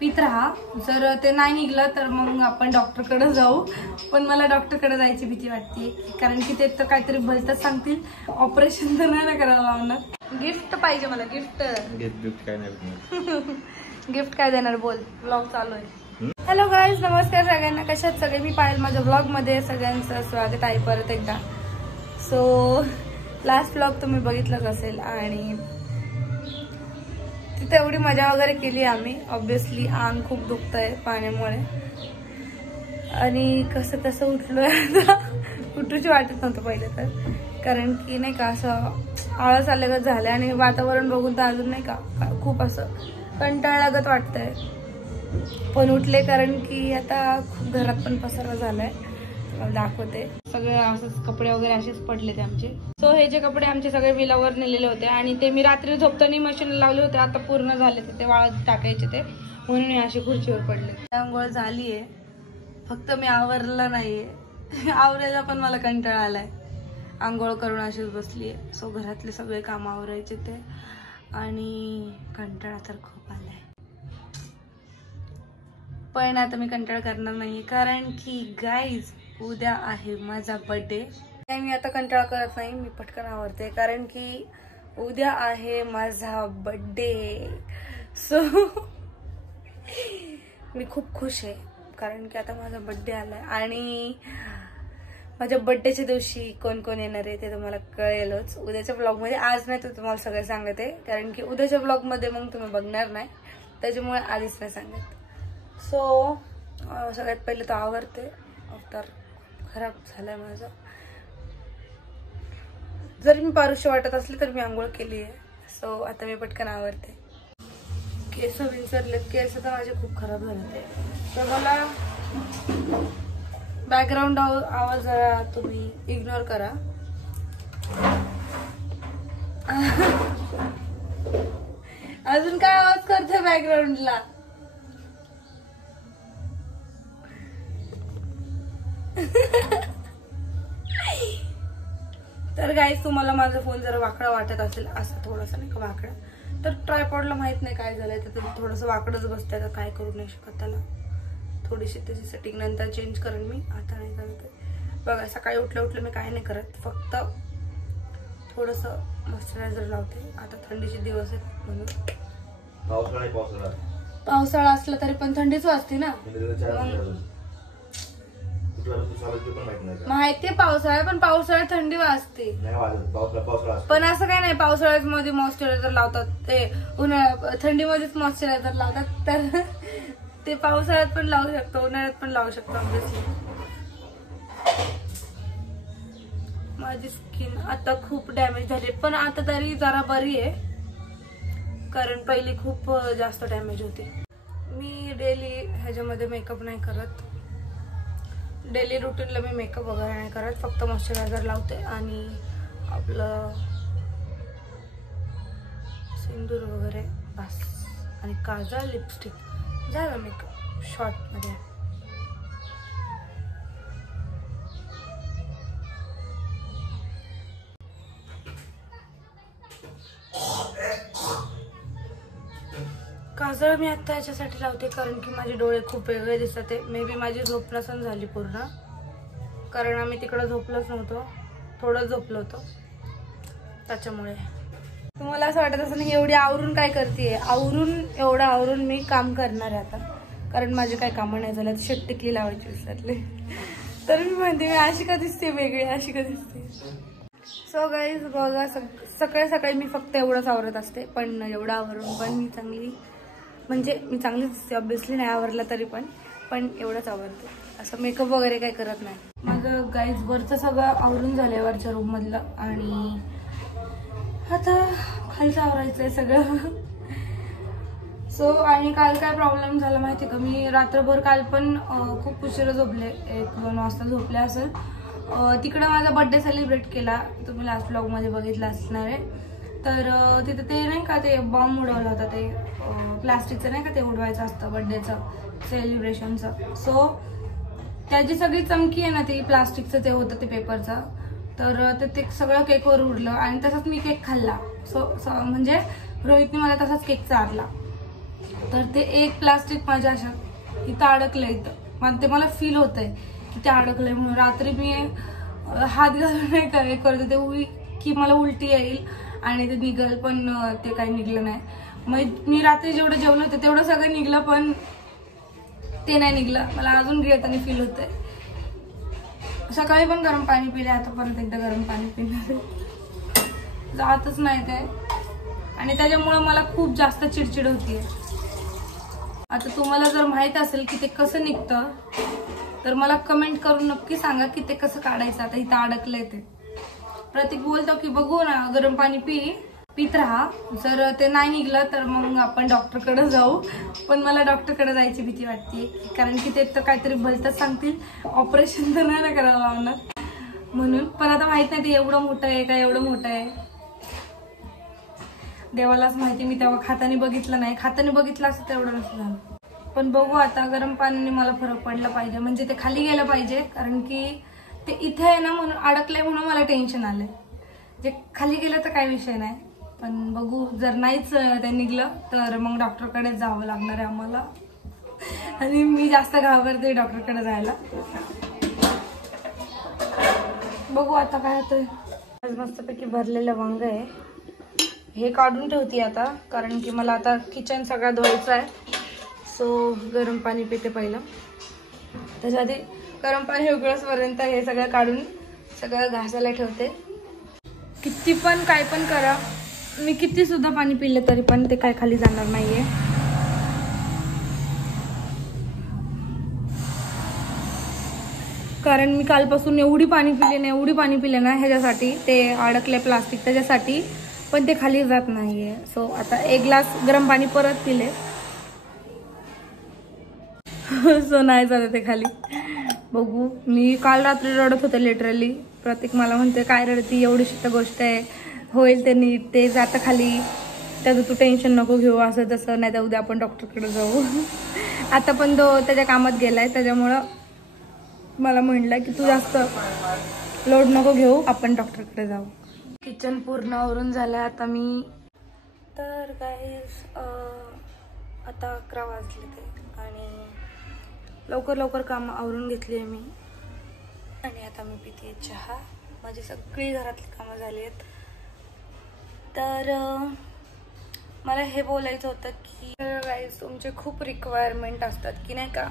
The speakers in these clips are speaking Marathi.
पित राहा. जर ते नाही निघलं तर मग आपण डॉक्टरकडे जाऊ. पण मला डॉक्टरकडे जायची भीती वाटते, कारण की ते तर काहीतरी भलतंच सांगतील. ऑपरेशन तर नाही करायला लावणार. गिफ्ट पाहिजे मला, गिफ्ट. गिफ्ट काय नाही. गिफ्ट काय देणार बोल, व्लॉग चालू आहे. हॅलो गाईज, नमस्कार सगळ्यांना. कशात सगळे? मी पायल माझ्या व्लॉगमध्ये सगळ्यांचं स्वागत आहे परत एकदा. सो लास्ट व्लॉग तुम्ही बघितलंच असेल आणि तिथे एवढी मजा वगैरे केली आम्ही. ऑब्विसली अंग खूप दुखतंय पाण्यामुळे आणि कसं कसं उठलोय आता. उठूची वाटत नव्हतं पहिले तर, कारण की नाही का असं आळस आल्यागत झालं आणि वातावरण बघून तर अजून नाही का खूप असं कंटाळागत वाटतंय. पण उठले कारण की आता खूप घरात पण पसारा झालाय. दाखवते सगळे असंच कपडे वगैरे असेच पडले ते आमचे. सो हे जे कपडे आमचे सगळे विलावर नेलेले होते आणि ते मी रात्री झोपताना मशीन लावले होते. आता पूर्ण झाले ते वाळत टाकायचे ते, म्हणून अशी खुर्चीवर पडले. आंघोळ झालीये, फक्त मी आवरलं नाहीये. आवरायला पण मला कंटाळा आलाय. आंघोळ करून अशीच बसलीये. सो घरातले सगळे काम आवरायचे ते आणि कंटाळा तर खूप आलाय. पण आता मी कंटाळा करणार नाही, कारण की गाईज उद्या आहे माझा बर्थडे. मी आता कंटाळा करत नाही, मी पटकन आवरते कारण की उद्या आहे माझा बर्थडे. सो मी खूप खुश आहे कारण की आता माझा बर्थडे आलाय आणि माझ्या बर्थडेच्या दिवशी कोण कोण येणार आहे ते तुम्हाला कळेलच उद्याच्या ब्लॉगमध्ये. आज नाही तर तुम्हाला सगळं सांगते, कारण की उद्याच्या ब्लॉगमध्ये मग तुम्ही बघणार नाही, त्याच्यामुळे आधीच नाही सांगत. सो सगळ्यात पहिले तर आवरते. अवतार खराब झालाय माझा. जर मी पारुष्य वाटत असले तर मी आंघोळ केली आहे. सो आता मी पटकन आवरते. केस विंचरलेत, केस तर माझे खूप खराब झाले. तर मला बॅकग्राऊंड आवाज जरा तुम्ही इग्नोर करा. अजून काय आवाज करते बॅकग्राऊंडला? तर गाईज तुम्हाला माझा फोन जरा वाकडा वाटत असेल, असं थोडंसं नाही का वाकडा, तर ट्रायपॉडला माहित नाही काय झालंय, तर थोडंसं वाकडच बसतंय. तर काय करू नाही शकत त्याला. थोडीशी त्याची सेटिंग नंतर चेंज करेन मी, आता नाही करते. बघा सकाळी उठलं मी काय नाही करत, फक्त थोडंसं मॉइश्चरायझर लावते. आता थंडीचे दिवस आहेत म्हणून. पावसाळा असला तरी पण थंडीच वाजते ना. माहितीये पावसाळ्यात, पण पावसाळ्यात थंडी वाजते. पण असं काय नाही, पावसाळ्यात मध्ये मॉइश्चरायझर लावतात, ते थंडीमध्येच मॉइश्चरायझर लावतात. तर ते पावसाळ्यात पण लावू शकतो, उन्हाळ्यात पण लावू शकतो. ऑब्विसली माझी स्किन आता खूप डॅमेज झाली, पण आता तरी जरा बरी आहे, कारण पहिली खूप जास्त डॅमेज होती. मी डेली ह्याच्यामध्ये मेकअप नाही करत. डेली रुटीनला मी मेकअप वगैरे नाही करत, फक्त मॉइश्चरायझर लावते आणि आपलं सिंदूर वगैरे बस, आणि काजळ, लिपस्टिक झालं मेकअप शॉर्टमध्ये. काजळ मी आता याच्यासाठी लावते कारण की माझे डोळे खूप वेगळे दिसतात. मे बी माझी झोप नसन झाली पूर्ण, कारण आम्ही तिकडं झोपलोच नव्हतो, थोडं झोपलो होतो त्याच्यामुळे. तुम्हाला असं वाटत असं नाही एवढी आवरून काय करते, एवढं आवरून मी काम करणार आहे आता, कारण माझे काही कामं नाही झालं. शेट टिकली लावायची विसरले, तर मी म्हणते मी अशी का दिसते वेगळी, अशी का दिसते. सो गाईज बघा, सकाळी सकाळी मी फक्त एवढंच आवरत असते, पण एवढं आवरून पण मी चांगली, म्हणजे मी चांगली दिसते. ऑब्विसली नाही आवरलं तरी पण एवढंच आवडते. असं मेकअप वगैरे काही करत नाही. माझं गाईज वरचं सगळं आवरून झालंय, वरच्या रूम मधलं, आणि आता खालचं आवरायचंय सगळं. सो आणि काल काय प्रॉब्लेम झाला माहिती का, मी रात्रभर काल पण खूप उशिरा झोपले, 1-2 वाजता झोपले असेल. तिकडं माझा बर्थडे सेलिब्रेट केला, तुम्ही लास्ट ब्लॉग मध्ये बघितलं असणार आहे. तर तिथं ते नाही का, ते बॉम्ब उडवला होता, ते प्लास्टिकचं नाही का, ते उडवायचं असतं बर्थडेचं सेलिब्रेशनचं. सो त्याची सगळी चमकी आहे ना, ती प्लास्टिकचं ते होतं, ते पेपरचं, तर ते सगळं केकवर उडलं आणि तसंच मी केक खाल्ला. सो म्हणजे रोहितने मला तसाच केक चारला. तर ते एक प्लास्टिक माझ्या अशा इथं अडकलं इथं, ते मला फील होतंय की ते अडकलंय म्हणून. रात्री मी हात घालून हे करत होते की मला उलटी येईल आणि ते निघल, पण ते काही निघलं नाही. मग मी रात्री जेवढं जेवलं होतं तेवढं सगळं निघलं, पण ते नाही निघलं. मला अजून गिळताना फील होतंय. सकाळी पण गरम पाणी पिले, आता परत एकदा गरम पाणी पिणार, जातच नाही ते. आणि त्याच्यामुळं मला खूप जास्त चिडचिड होतीये. आता तुम्हाला जर माहित असेल की ते कसं निघतं तर मला कमेंट करून नक्की सांगा की ते कसं काढायचं. आता इथं अडकलंय ते. प्रतीक बोलतो की बघू ना, गरम पाणी पीत राहा, जर ते नाही निघलं तर मग आपण डॉक्टरकडे जाऊ. पण मला डॉक्टरकडे जायची भीती वाटते, कारण की ते तर काहीतरी भलतंच सांगतील, ऑपरेशन तर नाही ना करायला लावणार म्हणून. पण आता माहित नाही ते एवढं मोठं आहे का एवढं मोठं आहे, देवालाच माहिती. मी तेव्हा खाताना बघितलं नाही, खाताना बघितलं असतं तेवढं नसतं झालं. पण बघू आता, गरम पाण्याने मला फरक पडला पाहिजे, म्हणजे ते खाली गेलं पाहिजे. कारण की ते इथे आहे ना म्हणून अडकलंय, म्हणून मला टेन्शन आलंय. जे खाली गेलं तर काही विषय नाही, पण बघू जर नाहीच ते निघलं तर मग डॉक्टरकडे जावं लागणार आहे आम्हाला. आणि मी जास्त घाबरते डॉक्टरकडे जायला. बघू आता काय होतंय. आज मस्तपैकी भरलेलं वांग आहे, हे काढून ठेवते आता, कारण की मला आता किचन सगळं धुवायचं आहे. सो गरम पाणी पिते पहिलं, त्याच्या आधी गरम पाणी उकळेपर्यंत हे सगळं काढून सगळं घासायला ठेवते. किती पण काय पण करा, मी किती सुद्धा पाणी पिलं तरी पण ते काय खाली जाणार नाहीये. कारण मी कालपासून एवढी पाणी पिले ना ह्याच्यासाठी, ते अडकले प्लास्टिक त्याच्यासाठी, पण ते खाली जात नाहीये. सो आता एक ग्लास गरम पाणी परत पिले. सो नाही जात ते खाली. बघू, मी काल रात्री रडत होते लिटरली. प्रत्येक मला म्हणते काय रडती, एवढीशी तर गोष्ट आहे, होईल ते नीट, ते जातं खाली, त्याचं तू टेन्शन नको घेऊ, असं तसं, नाही तर उद्या आपण डॉक्टरकडे जाऊ. आता पण तो त्याच्या कामात गेलाय, त्याच्यामुळं मला म्हणलं की तू जास्त लोड नको घेऊ, आपण डॉक्टरकडे जाऊ. किचन पूर्ण आवरून झालं आता मी. तर गाईस आता 11 वाजले ते, आणि लवकर कामं आवरून घेतली आहे मी. आणि आता मी पिते चहा. माझी सगळी घरातली कामं झाली आहेत. तर मला हे बोलायचं होतं की गाईस, तुमचे खूप रिक्वायरमेंट असतात की नाही का,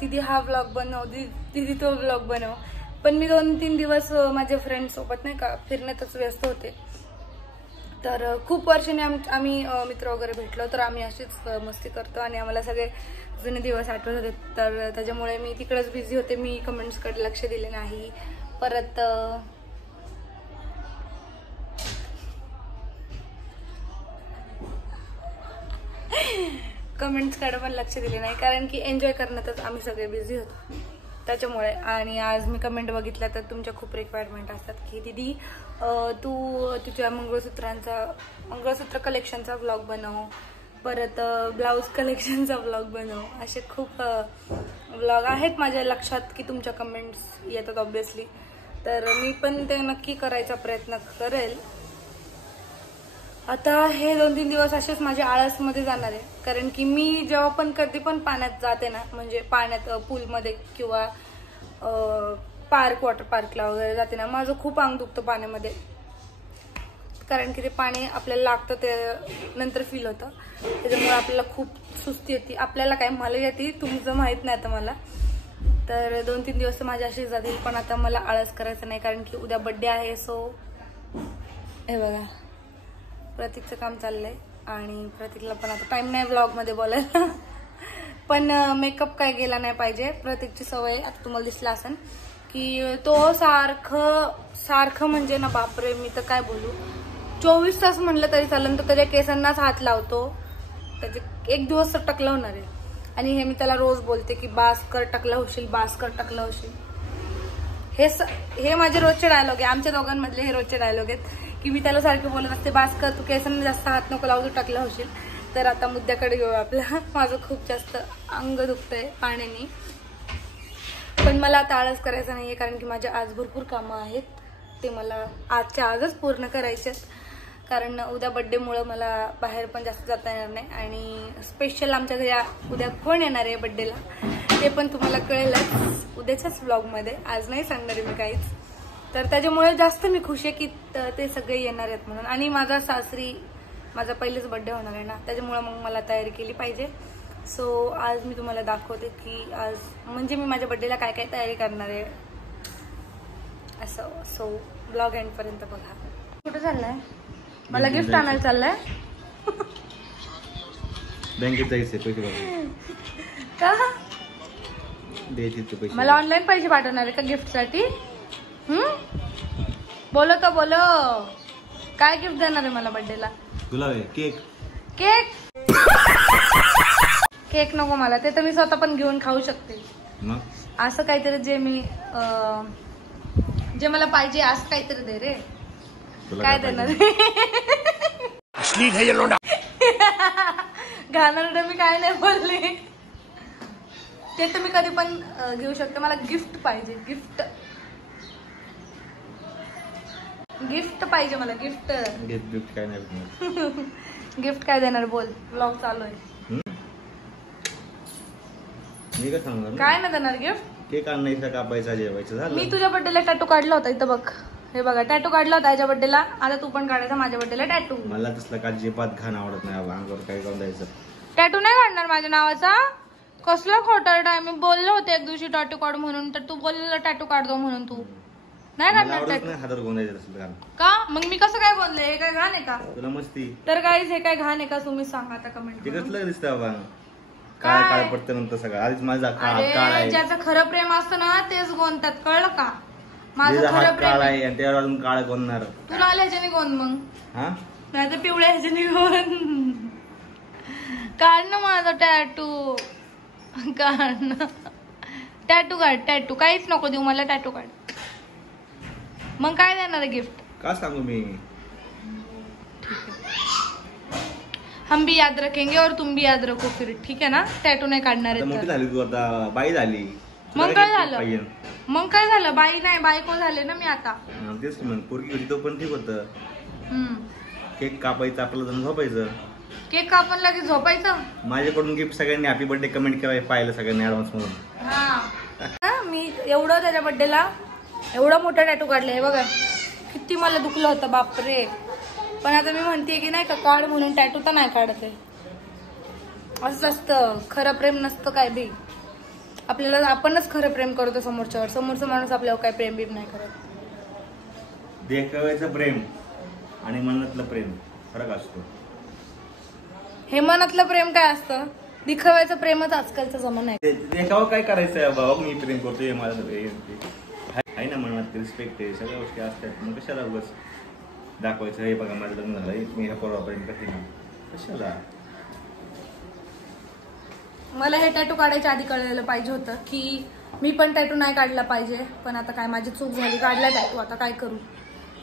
दीदी हा व्लॉग बनव, दीदी तो व्लॉग बनव. पण मी 2-3 दिवस माझ्या फ्रेंडसोबत नाही का फिरण्यातच व्यस्त होते. तर खूप वर्षांनी आम्ही मित्र वगैरे भेटलो, तर आम्ही अशीच मस्ती करतो आणि आम्हाला सगळे जुने दिवस आठवत होते. तर त्याच्यामुळे मी तिकडेच बिझी होते, मी कमेंट्सकडे लक्ष दिले नाही. परत कमेंट्सकडे पण लक्ष दिले नाही, कारण की एन्जॉय करण्यातच आम्ही सगळे बिझी होतो त्याच्यामुळे. आणि आज मी कमेंट बघितल्या तर तुमच्या खूप रिक्वायरमेंट असतात की दीदी तू तुझ्या मंगळसूत्र कलेक्शनचा व्लॉग बनव, परत ब्लाऊज कलेक्शनचा व्लॉग बनव. असे खूप व्लॉग आहेत माझ्या लक्षात की तुमच्या कमेंट्स येतात ऑब्विसली. तर मी पण ते नक्की करायचा प्रयत्न करेल. आता हे 2-3 दिवस असेच माझ्या आळसमध्ये जाणार आहे, कारण की मी जेव्हा पण कधी पण पाण्यात जाते ना, म्हणजे पाण्यात पूलमध्ये किंवा वॉटर पार्कला वगैरे जाते ना, माझं खूप अंग दुखतं पाण्यामध्ये. कारण की ते पाणी आपल्याला लागतं, ते नंतर फील होतं, त्याच्यामुळे आपल्याला खूप सुस्ती येते. आपल्याला काय, मला येते, तुमचं माहित नाही आता मला. तर 2-3 दिवस माझ्या अशी जातील. पण आता मला आळस करायचं नाही, कारण की उद्या बड्डे आहे. सो हे बघा, प्रतीकचं काम चाललंय आणि प्रतीकला पण आता टाइम नाही व्लॉगमध्ये बोलायला. पण मेकअप काय गेला नाही पाहिजे. प्रतीकची सवय आता तुम्हाला दिसला असेल की तो सारखं म्हणजे ना, बापरे, मी तर काय बोलू, 24 तास म्हणलं तरी चालेल, तो त्याच्या केसांनाच हात लावतो. त्याचे एक दिवस तर टकलं होणार आहे. आणि हे मी त्याला रोज बोलते की बास्कर टकलं होशील, बास्कर टकलं होशील. हे माझे रोजचे डायलॉग आहे, आमच्या दोघांमधले हे रोजचे डायलॉग आहेत की मी त्याला सारखं बोलत असते, बास्कर तू केसांना जास्त हात नको लावू, तू टकलं होशील. तर आता मुद्द्याकडे घेऊ आपला. माझं खूप जास्त अंग दुखतंय पाण्याने, पण मला आता आळस करायचं नाहीये, कारण की माझ्या आज भरपूर कामं आहेत, ते मला आजच्या आजच पूर्ण करायचे आहेत. कारण उद्या बड्डेमुळं मला बाहेर पण जास्त जाता येणार नाही. आणि स्पेशल आमच्या घरी उद्या कोण येणार आहे बड्डेला ते पण तुम्हाला कळेलच उद्याच्याच व्लॉगमध्ये. आज नाही सांगणार आहे मी काहीच. तर त्याच्यामुळे जास्त मी खुश आहे की ते सगळे येणार आहेत म्हणून. आणि माझा सासरी माझा पहिलेच बड्डे होणार आहे ना, त्याच्यामुळे मग मला तयारी केली पाहिजे. सो आज मी तुम्हाला दाखवते की आज म्हणजे मी माझ्या बड्डेला काय काय तयारी करणार आहे असं. सो ब्लॉग एंड पर्यंत बघा. कुठे चाललाय? मला गिफ्ट आणायला चाललंय. बँकेत जायचंय पैसे भरायला. का द्यायचे पैसे? मला ऑनलाईन पैसे पाठवणार आहे का गिफ्ट साठी? बोलो तर बोलो, काय गिफ्ट देणार आहे मला बर्थडेला? तुला केक. केक केक नको मला, ते तर मी स्वतः पण घेऊन खाऊ शकते. मग असं काहीतरी जे मला पाहिजे असं काहीतरी दे रे. काय देणार? घालणार मी काय नाही बोलले. ते तर मी कधी पण घेऊ शकते. मला गिफ्ट पाहिजे. गिफ्ट पाहिजे मला. गिफ्ट काय नाही भेटणार. गिफ्ट काय देणार बोल. व्लॉग चालू आहे. मी काय सांगणार? काय नाही देणार गिफ्ट. केक आणायचा, कापायचा, जेवायचं झालं. मी तुझ्या बर्थडेला टॅटू काढला होता. इथं बघ, हे बघा टॅटू काढला होता याच्या बर्थडेला. आता तू पण काढायचा माझ्या बर्थडेला टॅटू. मला तसलं का अजिबात घाण आवडत नाही. अंगावर काही करून द्यायचं. टॅटू नाही काढणार माझ्या नावाचा? कसला खोटारडा आहे. मी बोललो होते एक दिवशी टॅटू काढ म्हणून, तर तू बोललेला टॅटू काढतो म्हणून. तू नाही काढणार टॅटू? हातावर घेऊन द्यायचं तसलं घाण. का मग मी कसं काय बोलले? हे काय घाण आहे का? तुला मस्ती. तर गाईज हे काय घाण आहे का तुम्ही सांगा आता कमेंट. ते कसलं दिसतं बाबा? काय काय पडतं नंतर सगळं. आधीच माझा काळ आहे. ज्याचं खरं प्रेम असतं ना तेच गोंधतात, कळलं का? माझं खरं काळ प्रेम आहे आणि त्यावर अजून काळ गोंधणार. तुला आल्या ह्याच्याने गोंद मग. हा नाही तर पिवळ्या ह्याच्याने गोंद. काढ ना माझा टॅटू. काढ ना टॅटू. काढ टॅटू. काहीच नको देऊ मला. टॅटू काढ. मग काय देणार आहे गिफ्ट? का सांगू मी? हम भी याद रखेंगे और तुम भी याद रखो फिर. ठीक आहे ना? टॅटू नाही काढणार आहे. मोठी झाली तू आता, बाई झाली. मग काय झालं? मग काय झालं? बाई नाही बायको झाले ना मी आता. तेच मग पोरगी होती तो पण ठीक होतं. केक कापायचं, आपलं जाऊन झोपायचं. केक कापून लगेच झोपायचं. माझ्याकडून गिफ्ट सगळ्यांनी हॅपी बर्थडे कमेंट केलं पाहिलं सगळ्यांनी ऍडव्हान्स म्हणून. मी एवढं त्याच्या बर्थडेला एवढा मोठा टॅटू काढला. हे बघा किती मला दुखलं होतं बापरे. पण आता मी म्हणते की नाही का काढ म्हणून टॅटू तर नाही काढत आहे. असंच असतं. खरं प्रेम नसतं काय बी. आपल्याला आपणच खरं प्रेम करतो समोरच्यावर. समोरचा माणूस आपल्यावर काय प्रेम बीम नाही करत. देखाव्याचं प्रेम आणि मनातलं प्रेम फरक असतो. हे मनातलं प्रेम काय असतं? दिखाव्याचं प्रेमच आजकालचा जमाना आहे. देखावा काय करायचं बाबा, मी प्रेम करतो हे मला आहे ना. मनात रिस्पेक्ट आहे, सगळ्या गोष्टी असतात. मग कशाला बस दाखवायचं? हे बघा माझं लग्न झालंय, मी ह्या पोरापर्यंत कधी ना. कशाला? मला हे टॅटू काढायच्या आधी कळलेलं पाहिजे होतं की मी पण टॅटू नाही काढला पाहिजे. पण आता काय माझी चूक झाली. काढला टॅटू. आता काय करू?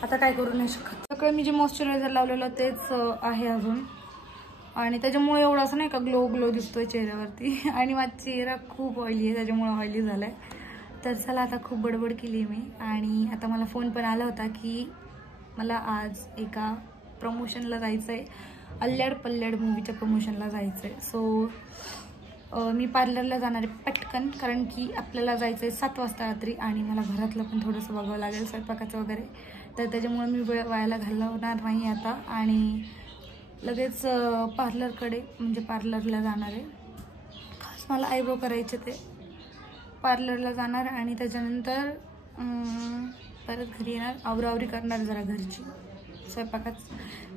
आता काय करू नाही शकत. सगळं मी जे मॉइश्चरायझर लावलेलं तेच आहे अजून. आणि त्याच्यामुळे एवढं असं नाही का ग्लो दिसतोय चेहऱ्यावरती. आणि माझा चेहरा खूप ऑइली आहे, त्याच्यामुळे ऑइली झालाय. तर चला आता खूप बडबड केली मी. आणि आता मला फोन पण आला होता की मला आज एका प्रमोशनला जायचं आहे. अल्लड पल्लड मूवीच्या प्रमोशनला जायचं आहे. सो मी पार्लरला जाणार आहे पटकन, कारण की आपल्याला जायचं आहे 7 वाजता रात्री. आणि मला घरातलं पण थोडंसं बघावं लागेल, स्वयंपाकाचं वगैरे. तर त्याच्यामुळे मी वेळ वायाला घालवणार नाही आता. आणि लगेच पार्लरकडे म्हणजे पार्लरला जाणार आहे. खास मला आयब्रो करायचे, ते पार्लरला जाणार. आणि त्याच्यानंतर परत घरी येणार, आवरावरी करणार जरा घरची, स्वयंपाकात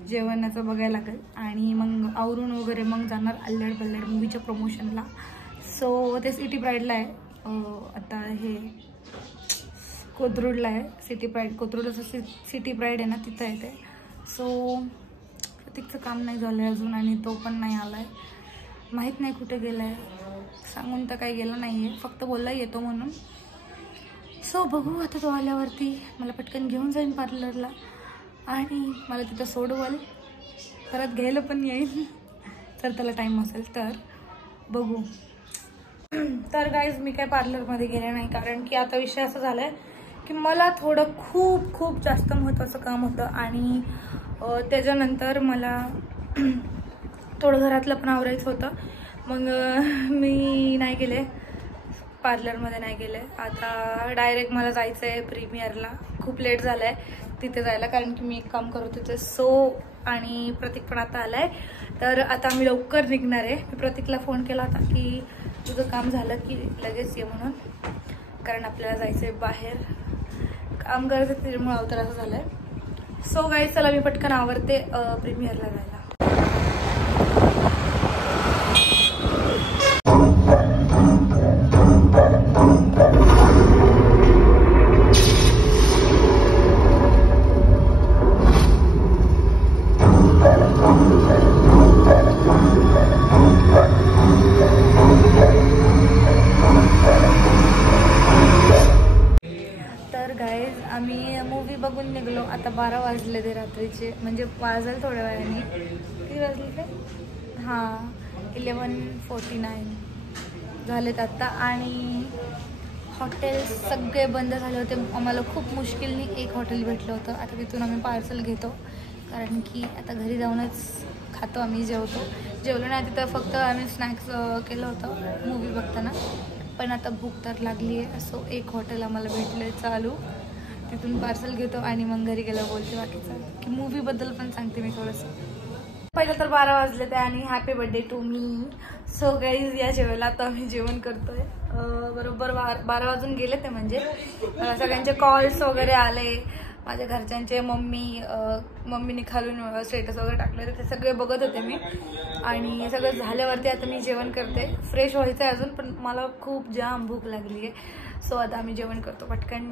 जेवणाचं बघायला लागेल. आणि मग आवरून वगैरे मग जाणार अल्लड पल्लड मूवीच्या प्रमोशनला. सो ते सिटी प्राईडला आहे. आता हे कोथरूडला आहे. सिटी प्राईड कोथरूडचं सिटी प्राईड आहे ना, तिथं आहे ते. सो प्रतीकचं काम नाही झालं आहे अजून आणि तो पण नाही आला आहे. माहीत नाही कुठे गेला आहे. सांगून तर काही गेला नाही आहे, फक्त बोलला येतो म्हणून. सो बघू आता तो आल्यावरती मला पटकन घेऊन जाईन पार्लरला आणि मला तिथं सोडवल, परत घ्यायला पण येईल तर त्याला टाईम असेल तर. बघू. तर गाईज मी काय पार्लरमध्ये गेले नाही, कारण की आता विषय असा झाला आहे की मला थोडं खूप जास्त महत्त्वाचं काम होतं. आणि त्याच्यानंतर मला थोडं घरातलं पण आवरायचं होतं, मग मी नाही गेले, पार्लरमध्ये नाही गेले. आता डायरेक्ट मला जायचं आहे प्रीमियरला. खूप लेट झालं आहे तिथे जायला, कारण की मी एक काम करत होते. आणि प्रतीक पण आता आलाय, तर आता मी लवकर निघणार आहे. मी प्रतीकला फोन केला होता की तुझं काम झालं की लगेच ये म्हणून, कारण आपल्याला जायचं आहे बाहेर, काम करायचं त्याच्यामुळे अवतर असं झालं आहे. सो गाईज चला मी पटकन आवरते प्रीमियरला जायला. आम्ही मूवी बघून निघलो. आता 12 वाजले ते रात्रीचे, म्हणजे वाजल थोड्या वेळाने. किती वाजले ते? हां 11:49 झालेत आत्ता. आणि हॉटेल्स सगळे बंद झाले होते. आम्हाला खूप मुश्किलने एक हॉटेल भेटलं होतं. आता तिथून आम्ही पार्सल घेतो, कारण की आता घरी जाऊनच खातो आम्ही. जेवलो नाही तिथं, फक्त आम्ही स्नॅक्स केलं होतं मूवी बघताना. पण आता भूक तर लागली आहे. सो एक हॉटेल आम्हाला भेटलं चालू, तिथून पार्सल घेतो आणि मग घरी गेलं बोलते बाकीचं, की मूवीबद्दल पण सांगते मी थोडंसं. पहिलं तर 12 वाजले ते, आणि happy birthday to me. So guys या जेवायला आता आम्ही जेवण करतोय. बरोबर 12 वाजून गेले ते, म्हणजे सगळ्यांचे कॉल्स वगैरे आले. माझ्या घरच्यांचे मम्मीने खालून स्टेटस वगैरे टाकले, ते सगळे बघत होते मी. आणि सगळं झाल्यावरती आता मी जेवण करते. फ्रेश व्हायचं आहे अजून, पण मला खूप जाम भूक लागली आहे. सो आता आम्ही जेवण करतो पटकन.